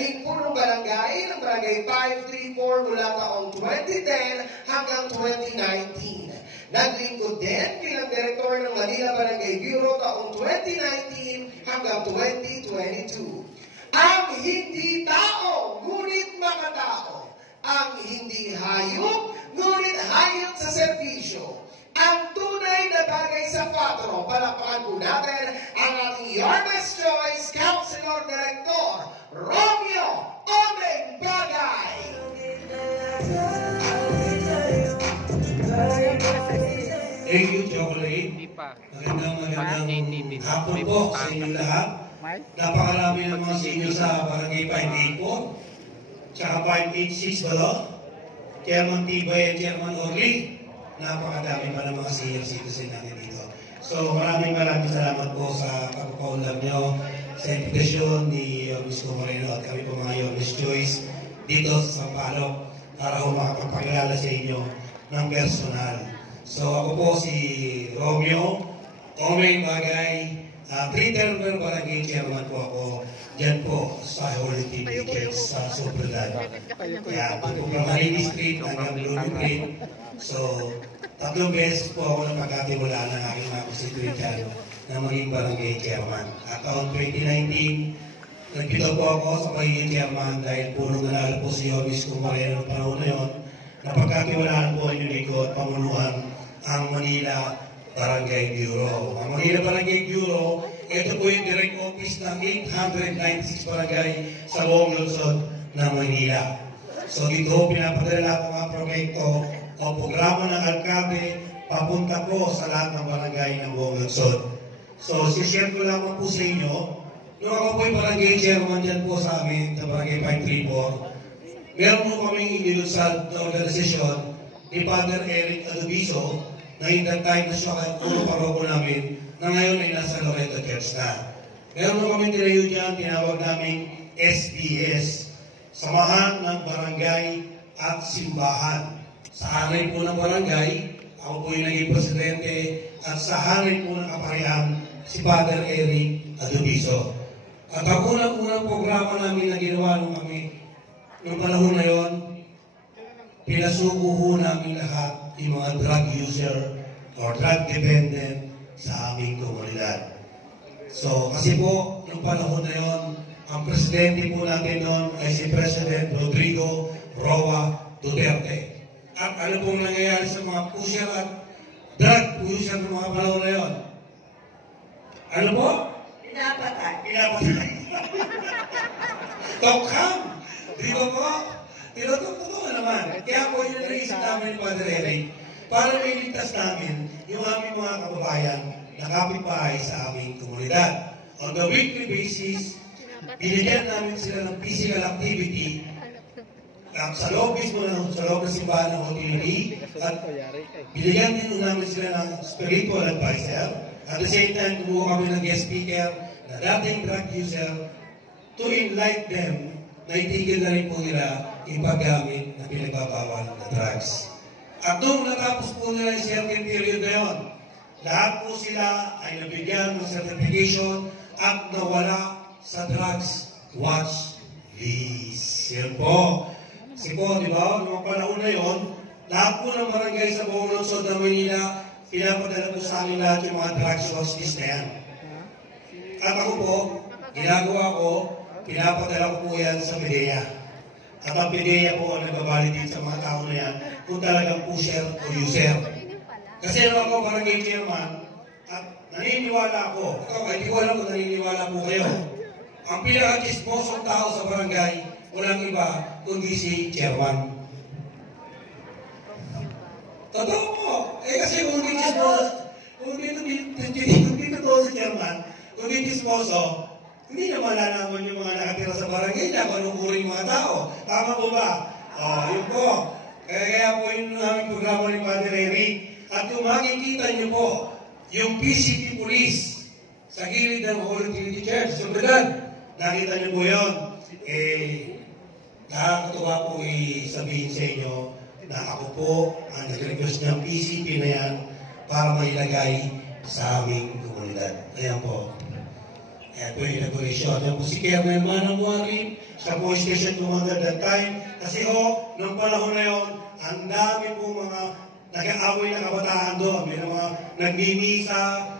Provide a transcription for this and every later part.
Naging punong barangay ng Barangay 534 mula taong 2010 hanggang 2019. Naglingkod din bilang direktor ng Manila Barangay Bureau taong 2019 hanggang 2022. Ang hindi tao, ngunit makatao. Ang hindi hayop, ngunit hayop sa serbisyo. Ang tunay na bagay sa 4. Palakpakan po natin ang ating Your Best Choice Councilor Director, Romeo Omeng Bagay! Thank you, Chocolate. Magandang hapon po sa inyong lahat. Napakarami ng mga senior sa Barangay 584, tsaka 586 ba? Chairman Tibay at Chairman Orly. Napakadami pa ng mga senior citizen natin dito. So maraming salamat po sa pagpapaunlad nyo sa invitation ni Miss Moreno at kami po mga Your Best Choice dito sa Sampaloc para ho makapagpakilala sa inyo ng personal. So ako po si Romeo Omeng Bagay, 3-term barangay chairman po ako dyan po sa Holy TV Kids sa Sobrelad. Kaya po from Haridi Street hanggang Blue Street. So, 3 beses po ako napagkatiwalaan ng aking mga constituent na maging barangay chairman. At taon 2019, nagpito po ako sa pagiging chairman dahil po nung nanalo po si Miss Moreno ng panahon na yun, napagkatiwalaan po yung likod, pamunuan ang Manila Barangay Bureau. Ang Manila Barangay Bureau, ito po yung direct office ng 896 barangay sa buong lungsod ng Manila. So dito pinapadala ang mga proyekto o programa ng alkalde papunta po sa lahat ng barangay ng buong lungsod. So sishare ko lamang po sa inyo, nung ako po yung barangay chairman dyan po sa amin, sa barangay 534, meron po kaming inilusad na organisasyon ni Father Eric Adubiso, na yung time na siya kaya ulo paroko namin, na ngayon ay nasa Loreto Church na. Meron po kami tinayo dyan, tinawag namin SDS, Samahan ng Barangay at Simbahan. Sa hanay po ng barangay, ako po yung naging presidente, at sa hanay po ng kaparihan, si Father Eric Adubiso. At ang unang programa namin na ginawa nung kami, nung panahon na yon, pinasuko ho namin lahat yung mga drug user or drug dependent sa aming komunidad. So, kasi po, nung panahon na yon, ang presidente po natin noon ay si President Rodrigo Roa Duterte. At ano pong nangyayari sa mga pusher at drug user ng mga panahon na yon? Ano po? Pinapatay. Pinapatay. Tokham! Di ba po? Totoo naman. Kaya po yun naisip namin ni Father Eric para mailigtas namin yung aming mga kababayan na kapitbahay sa aming komunidad. On the weekly basis, binigyan namin sila ng physical activity sa loob mismo sa loob ng simbahan ng OTD at binigyan din namin sila ng spiritual advisor. At the same time, kumuha kami ng guest speaker na dating drug user to enlighten them na itigil na rin po nila yung paggamit na pinagbabawal na drugs. At nung natapos po nila yung certain period na yun, lahat po sila ay nabigyan ng certification at nawala sa drugs watch list. Yan po. Kasi po, di ba, noong panahon na yun, lahat po ng barangay sa buong lungsod ng Manila, pinapadala po sa amin lahat yung mga drugs watch list na yan. At ako po, ginagawa ko, pinapadala ko po yan sa PDEA. At ang PDEA po ang nagbabalidate sa mga tao na yan kung talagang pusher o user. Kasi nung ako barangay chairman, at naniniwala ako, hindi ko alam kung naniniwala po kayo, ang pinaka-chismosong tao sa barangay, walang iba kundi si chairman. Totoo po. Kasi kung hindi chismoso, kung hindi totoo si chairman, kung hindi chismoso, hindi naman malalaman yung mga nakatira sa barangay na kung anong uri yung mga tao. Tama po ba? Yun po. Kaya po yung aming programa ni Father Eric. At yung makikita niyo po, yung PCP Police sa gilid ng Holy Trinity Church, sa Sobrelad. Nakita niyo po yun. Nakakatuwa po sabihin sa inyo na ako po ang nag-request ng PCP na yan para mailagay sa aming komunidad. Ayan po. Kaya po yung inauguration. Yan po si Chairman Manamuari, sa po station commander that time. Kasi nung panahon na yon, ang dami po mga nag-aaway na kabataan doon. May mga nagmimisa,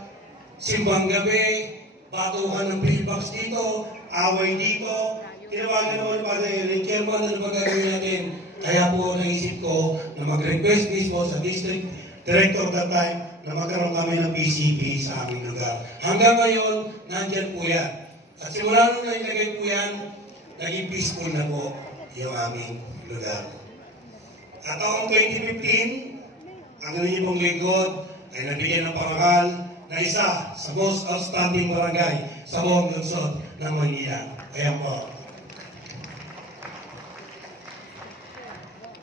simbang gabi, batuhan ng pillbox dito, away dito. Tinawagan naman pa yung chairman, ano ba gagawin natin? Kaya po naisip ko na mag-request mismo sa district director that time na magkaroon kami ng PCP sa aming lugar. Hanggang ngayon, nandyan po yan. At simula nung nailagay po yan, naging peaceful na po yung aming lugar. At taong 2015, ang inyong pong lingkod ay nabigyan ng parangal na isa sa most outstanding barangay sa buong lungsod ng Manila. Ayan po.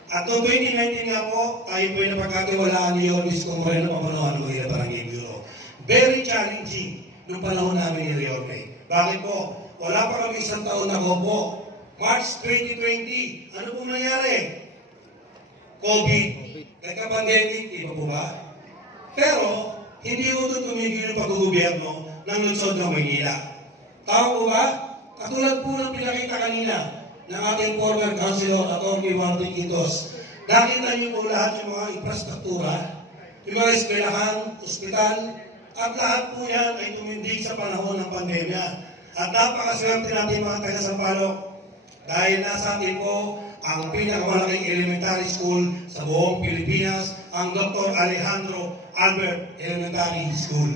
At noong 2019 nga po, tayo po yung napagkatiwalaan ni Yormes Moreno Pamanoan ng Manila Barangay Bureau. Very challenging nung panahon namin ni Yorme. Bakit po? Wala pa kami isang taon na po. March 2020, ano pong nangyari? COVID. Nagka-pandemic, iba po ba? Pero, hindi po doon tumigil yung pag-gobyerno ng lungsod ng Manila. Tama po ba? Katulad po ng pinakita kanina ng ating former councilor, Atty. Martin Quitos. Nakita niyo po lahat yung mga infrastruktura, yung mga eskwelahan, ospital, at lahat po yan ay tumindig sa panahon ng pandemya. At napakaswerte natin mga taga-Sampaloc dahil nasa atin po ang pinakamalaking elementary school sa buong Pilipinas, ang Dr. Alejandro Albert Elementary School.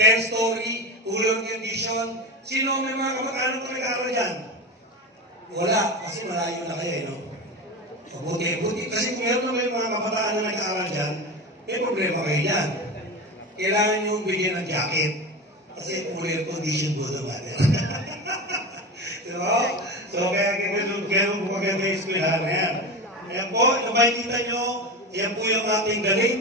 10-story, full condition. Sino may mga kamag-anak na nag-aaral dyan? Wala, kasi malayo na kayo, no? Buti. Kasi kung meron na may mga kabataan na nag-aaral dyan, may problema kayo dyan. Kailangan nyo bigyan ng jacket. Kasi full air condition po doon natin. So, kaya po maganda yung eskwelahan na yan. Ayan po, nakikita nyo, yan po yung ating galing,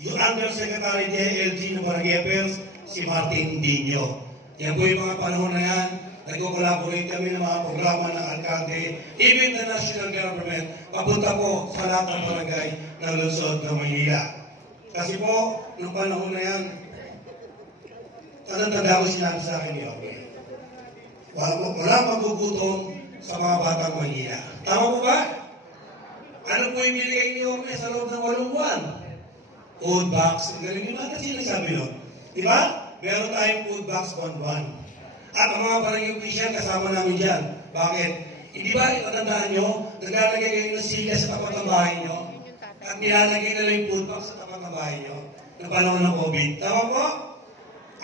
yung Undersecretary DILG ng Barangay Affairs, si Martin Dino. Yan po yung mga panahon na yan. Nag-collaborate kami ng mga programa ng alkalde, even the national government, papunta po sa lahat ng barangay ng lungsod ng Maynila. Kasi po, nung panahon na yan, tanda ko sinabi sa akin yun. Wala magugutom sa mga batang Maynila. Tama po ba? Ano po yung binigay ni Orme sa loob ng 8 buwan? Food box. Ang galing nyo kasi nagsabi nun. Diba? Meron tayong food box buwan-buwan. At ang mga barangay official kasama namin dyan. Bakit? Hindi ba itatandaan nyo, naglalagay kayo ng sila sa tapat ng bahay nyo at nilalagay na lang yung food box sa tapat ng bahay nyo ng panahon ng COVID. Tama po?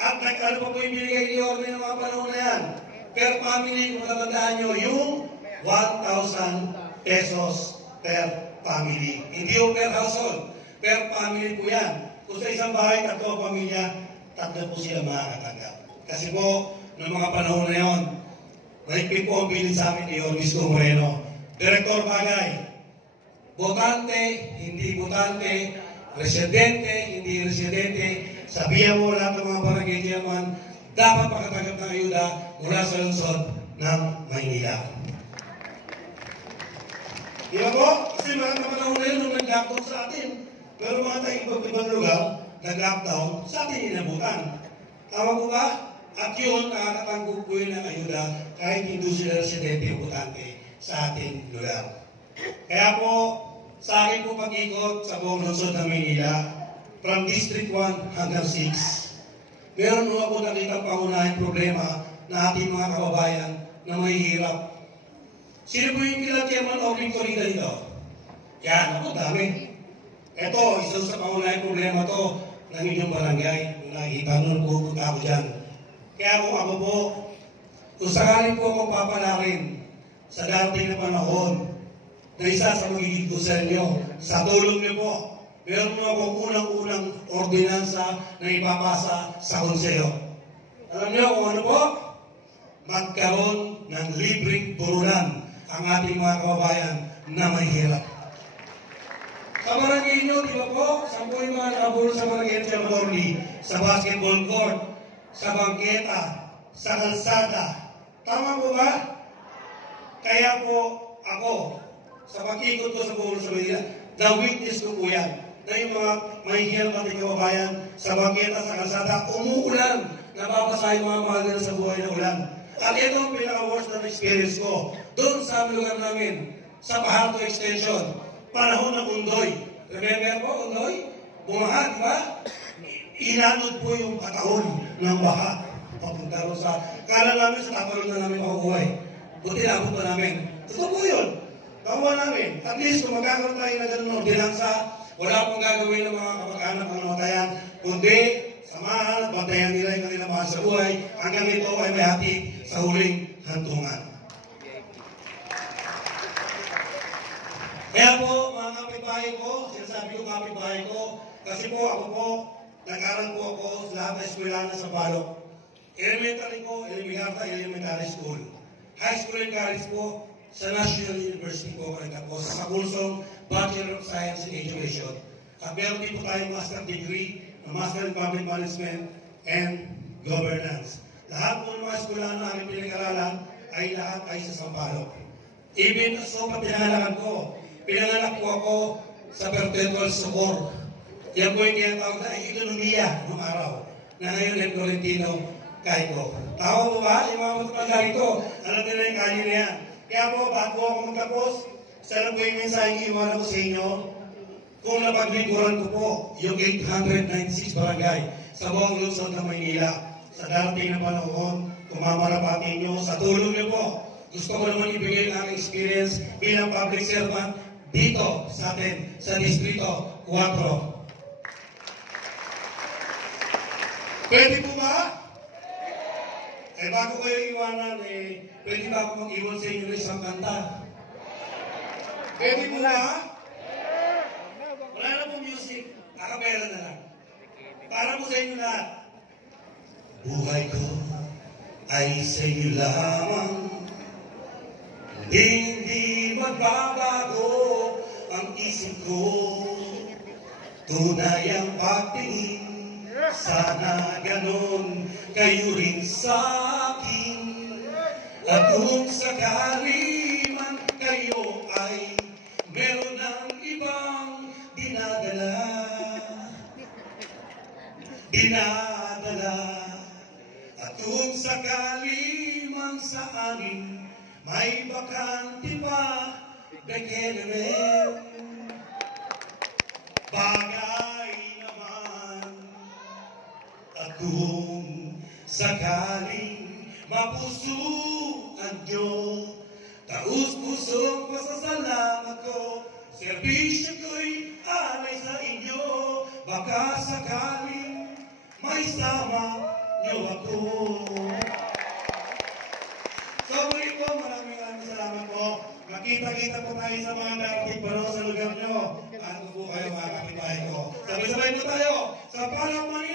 At ano pa po yung binigay ni Orme ng mga panahon na yan? Per family, kung natatandaan nyo, yung 1,000 pesos per family. Hindi yung per household. Per family po yan. Kung sa isang bahay, 3 pamilya, 3 po sila makakatanggap. Kasi po, noong mga panahon na yun, mahigpit po ang bilin sa amin ni Yormes Moreno. Direktor Bagay, botante, hindi botante, residente, hindi residente, sabihan mo lahat ng mga barangay chairman, dapat makatanggap ng ayuda mula sa lungsod ng Maynila. Di ba po? Kasi mga panahon na yun nung nag-lockdown sa atin. Pero mga tayo ibang lugar, nag-lockdown, sa atin inabutan. Tama po ba? At yun, nakakatanggap po yun ng ayuda kahit hindi sila residente o botante sa ating lugar. Kaya po, sa akin po pag-ikot sa buong lungsod ng Maynila, from District 1 hanggang 6, meron po ako nakitang pangunahing problema na ating mga kababayan na mahihirap. Sino po yung kila Chairman Orly Corrida dito? Yan, ako dami. Ito, isa sa pangunahing problema to ng inyong barangay. Nakikita nun, pupunta ako dyan. Kaya kung ako po, kung sakaling po akong papalarin sa dating na panahon na isa sa magiging ko sa inyo, sa tulong niyo po, meron mo akong unang-unang ordinansa na ipapasa sa konseyo. Alam niyo kung ano po? Magkaroon ng libreng turunan ang ating mga kababayan na mahirap. Sa barangay nyo, di ba po? Saan po yung mga nakabulo sa barangay Chairman Orly? Sa basketball court, sa bangketa, sa kalsada. Tama po ba? Kaya po ako, sa pag-ikot ko sa buong sa Manila, na-witness ko po yan, na yung mga mahihirap ating kababayan sa bangketa, sa kalsada, umuulan, nababasa yung mga mahal nila sa buhay ng ulan. At ito ang pinaka-worst na experience ko. Doon sa aming lugar namin, sa Paharto Extension, panahon ng Undoy. Remember po, Undoy? Bumaha, di ba? Inanod po yung kataon ng baha. Papunta rin sa... Kala namin sa tapalon na namin makukuhay. Buti labot pa namin. Totoo po yun. Kakuha namin. At least kung magkakaroon tayo na ganun ordinansa, wala pong gagawin ng mga kapag-anak ng namatayan, kundi samahan at bantayan nila yung kanilang mahal sa buhay hanggang ito ay may hatid sa huling hantungan. Kaya po, mga kapitbahay ko, sinasabi ko kapitbahay ko, kasi po ako po, nag-aral po ako sa lahat ng eskwelahan sa Palok. Elementary ko, elementary school. High school and college po, sa National University po ako nagtapos sa kursong Bachelor of Science in Education. At meron din po tayong master degree na Master in Public Management and Governance. Lahat po ng mga eskwelahan na aming pinag-aralan ay lahat ay sa Sampaloc. Even so, pinanganak po ako sa Perpetual Socorro. Yan po yung tinatawag na ekonomiya noong araw na ngayon ay Florentino Caico. Tama po ba? Yung mga matapanda rito, alam nila yung kanya na yan. Kaya po, bago ako magtapos, sana po yung mensaheng iwan ko sa inyo kung napaglingkuran ko po yung 896 barangay sa buong lungsod ng Maynila. Sa darating na panahon, kung mamarapati nyo, sa tulong nyo po, gusto ko naman ibigay ang aking experience bilang public servant dito sa atin, sa Distrito 4. Pwede po ba? Bago kayo iwanan, pwede ba ako mag-iwan sa inyo ng isang kanta? Pwede po ba? Wala na po music. Akapela na lang. Para po sa inyo lahat. Buhay ko ay sa inyo lamang. Hindi magbabago ang isip ko. Tunay ang pagtingin. Sana ganon kayo rin sa akin. At kung sakali man kayo ay meron ng ibang dinadala. At kung sakali man sa amin may bakante pa, bekenemen. Bagay naman. At kung sakaling mapusuan nyo, taus-pusong pasasalamat ko, serbisyo ko'y alay sa inyo. Baka sakaling may sama nyo ako. So muli po, maraming salamat po. Makita-kita po tayo sa mga darating panahon sa lugar nyo. Ano po kayo mga kapitbahay ko? Sabay-sabay po tayo sa Palok, Manila.